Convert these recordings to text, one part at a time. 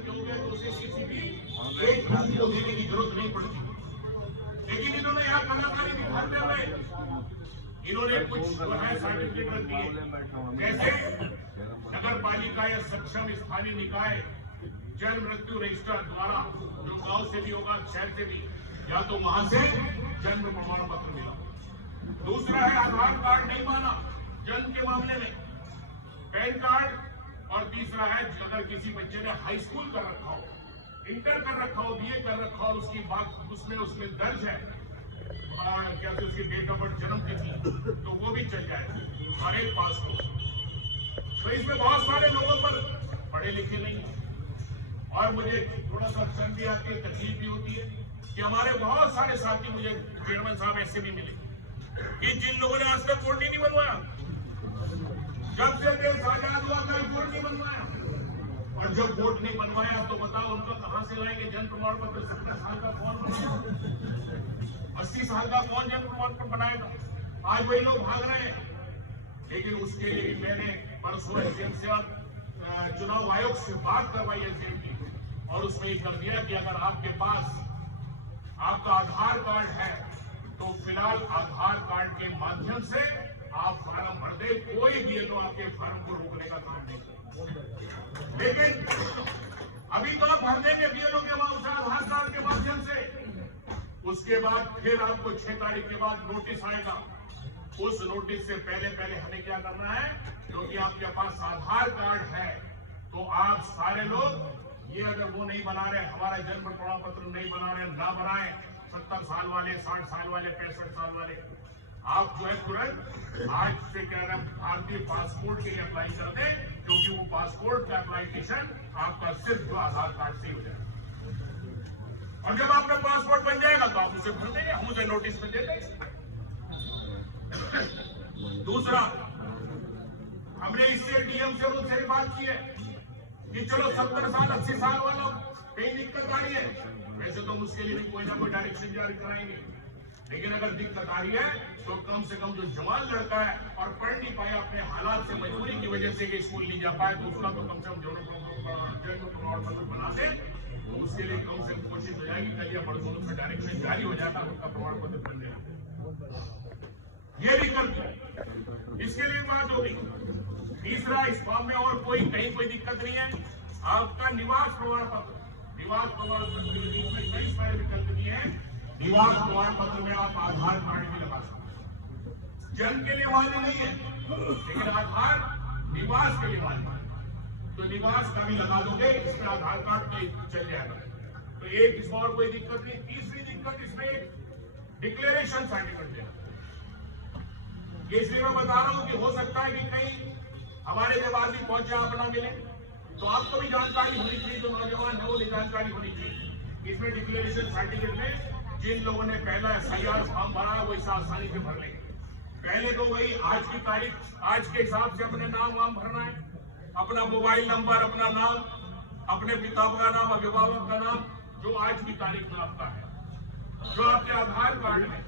के हो गए तो उसे किसी भी एक ग्रुप को देने की जरूरत नहीं पड़ती। लेकिन इन्होंने यहाँ कलाकारी दिखाते हुए इन्होंने कुछ जो है सर्टिफिकेट रख दिए, जैसे नगर पालिका या सक्षम स्थानीय निकाय जन्म मृत्यु रजिस्टर द्वारा जो गांव से भी होगा शहर से भी, या तो वहां से जन्म प्रमाण पत्र मिला। दूसरा है आधार कार्ड नहीं माना जन्म के मामले में, पैन कार्ड। और तीसरा है अगर किसी बच्चे ने हाई स्कूल कर रखा हो, इंटर कर रखा हो, बीए कर रखा हो, उसकी बात उसमें दर्ज है क्या उसकी डेट ऑफ बर्थ जन्म तिथि, तो वो भी चल जाएगा और एक पासपोर्ट। तो इसमें बहुत सारे लोगों पर पढ़े लिखे नहीं है। और मुझे थोड़ा सा शर्म भी आती है, तकलीफ भी होती है कि हमारे बहुत सारे साथी मुझे चेयरमैन साहब ऐसे भी मिले कि जिन लोगों ने आज तक कोर्ट नहीं बनवाया, जब से देश आजाद हुआ कल कोर्ट नहीं बनवाया, और जब कोर्ट नहीं बनवाया तो बताओ उनको कहां से लाएंगे जन्म प्रमाण पत्र? 17 साल का कौन बनाएगा? 80 साल का कौन जन्म प्रमाण पत्र बनाएगा? आज वही लोग भाग रहे हैं। लेकिन उसके लिए मैंने परसों एसडीएम से और चुनाव आयोग से बात करवाई एसडीएम की, और उसमें ये कर दिया कि अगर आपके पास आपका आधार कार्ड है तो फिलहाल आधार कार्ड के माध्यम से आप फार्म भर दे, कोई भी तो आपके फार्म को रोकने का काम नहीं करेगा। लेकिन अभी तो आप भर देंगे बीएलओ के आधार कार्ड के माध्यम से, उसके बाद फिर आपको 6 तारीख के बाद नोटिस आएगा। उस नोटिस से पहले हमें क्या करना है, क्योंकि आपके पास आधार कार्ड है तो आप सारे लोग ये अगर वो नहीं बना रहे, हमारा जन्म प्रमाण पत्र नहीं बना रहे, ना बनाए, 70 साल वाले, 60 साल वाले, 65 साल वाले, आप जो है तुरंत आज से कह रहे हैं भारतीय पासपोर्ट के लिए अप्लाई कर दें, क्योंकि वो पासपोर्ट का एप्लीकेशन आपका सिर्फ आधार कार्ड से हो जाएगा। और जब आपका पासपोर्ट बन जाएगा तो आप उसे भर देंगे, हम उसे नोटिस में दे देंगे। दूसरा, हमने इससे डीएम से उनसे बात की है कि चलो 70 साल 80 साल वालों कहीं दिक्कत आ रही है, वैसे तो उसके लिए भी कोई ना कोई डायरेक्शन जारी कराएंगे, लेकिन अगर दिक्कत आ रही है तो कम से कम जो जवान लड़का है और पढ़ नहीं पाया अपने हालात से, मजबूरी की वजह से कि स्कूल नहीं जा पाया, तो उसका तो कम से कम जन्म प्रमाण पत्र बना दे, तो उसके लिए कम से कम कोशिश हो जाएगी, कल या परसों उसका डायरेक्शन जारी हो जाता है, उसका प्रमाण पत्र बन जाएगा। ये भी कर इसके लिए बात होगी। तीसरा, इस फॉर्म में और कहीं कोई दिक्कत नहीं है। आपका निवास प्रमाण पत्र, निवास प्रमाण पत्र में कई सारे विकल्प दिए हैं। निवास प्रमाण पत्र में आप आधार कार्ड भी लगा सकते हैं, जन्म के लिए मान्य नहीं है, लेकिन आधार निवास के लिए मान्य है, तो निवास का भी लगा दोगे, इसमें आधार कार्ड पे चल जाएगा। तो एक इसमें और कोई दिक्कत नहीं। तीसरी दिक्कत इसमें एक डिक्लेरेशन सर्टिफिकेट देना, इसलिए मैं बता रहा हूं कि हो सकता है कि कहीं हमारे जब आदमी पहुंचे आप ना मिले, तो आपको भी जानकारी होनी चाहिए, जो नौजवान है वो जानकारी होनी चाहिए। इसमें डिक्लेरेशन सर्टिफिकेट में जिन लोगों ने पहला एसआईआर फॉर्म भरा वो इसे आसानी से भर लेंगे। पहले तो वही आज की तारीख, आज के हिसाब से अपने नाम वाम भरना है, अपना मोबाइल नंबर, अपना नाम, अपने पिता का नाम, अभिभावक का नाम, जो आज की तारीख में आपका है, जो आपके आधार कार्ड में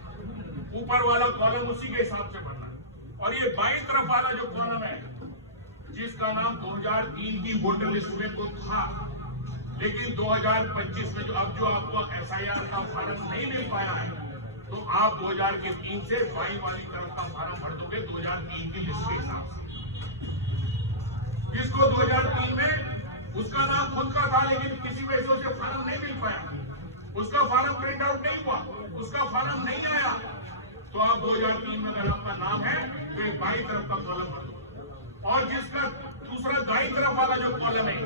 ऊपर वाला कॉलम उसी के हिसाब से भरना है। और ये बाईं तरफ वाला जो कॉलम है, जिसका नाम 2003 की वोटर लिस्ट में तो था, लेकिन 2025 में जो आपको एसआईआर का फार्म नहीं मिल पाया है, तो आप 2003 से बाईं वाली तरफ का फार्म भर दोगे 2003 की लिस्ट के हिसाब से। जिसको 2003 में उसका नाम खुद का था, लेकिन किसी वजह से उसे फार्म नहीं मिल पाया, उसका फार्म प्रिंट आउट नहीं हुआ, उसका फार्म नहीं आया, तो आप 2003 में अगर आपका नाम है तो ये बाईं तरफ का कॉलम भर दो। और जिसका दूसरा दाईं तरफ वाला जो कॉलम है,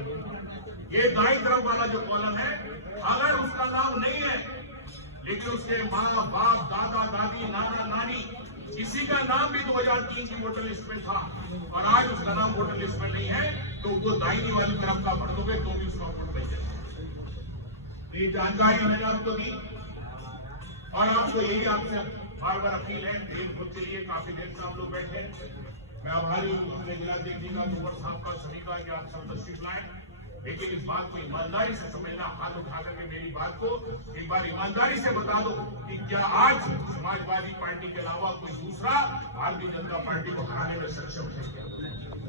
ये दाईं तरफ वाला जो कॉलम है, अगर उसका नाम नहीं है लेकिन उसके माँ बाप, दादा दादी, नाना नानी, किसी का नाम भी 2003 की वोटर लिस्ट में था और आज उसका नाम वोटर लिस्ट में नहीं है, तो वो दाईनी वाली तरफ का भर दोगे तो भी उसका वोट बन जाएगा। ये जानकारी मैंने आपको दी और आपको यही आपसे बार बार अपील है। एक खुद के लिए काफी देर से हम लोग बैठे, मैं आभारी हूँ अपने जिलाध्यक्ष जी का, कुंवर साहब का, सभी का कि आप सब तशरीफ लाए, लेकिन इस बात को ईमानदारी से समझना, हाथ उठा करके मेरी बात को एक बार ईमानदारी से बता दो कि क्या आज समाजवादी पार्टी के अलावा कोई दूसरा भारतीय जनता पार्टी को हराने में सक्षम है?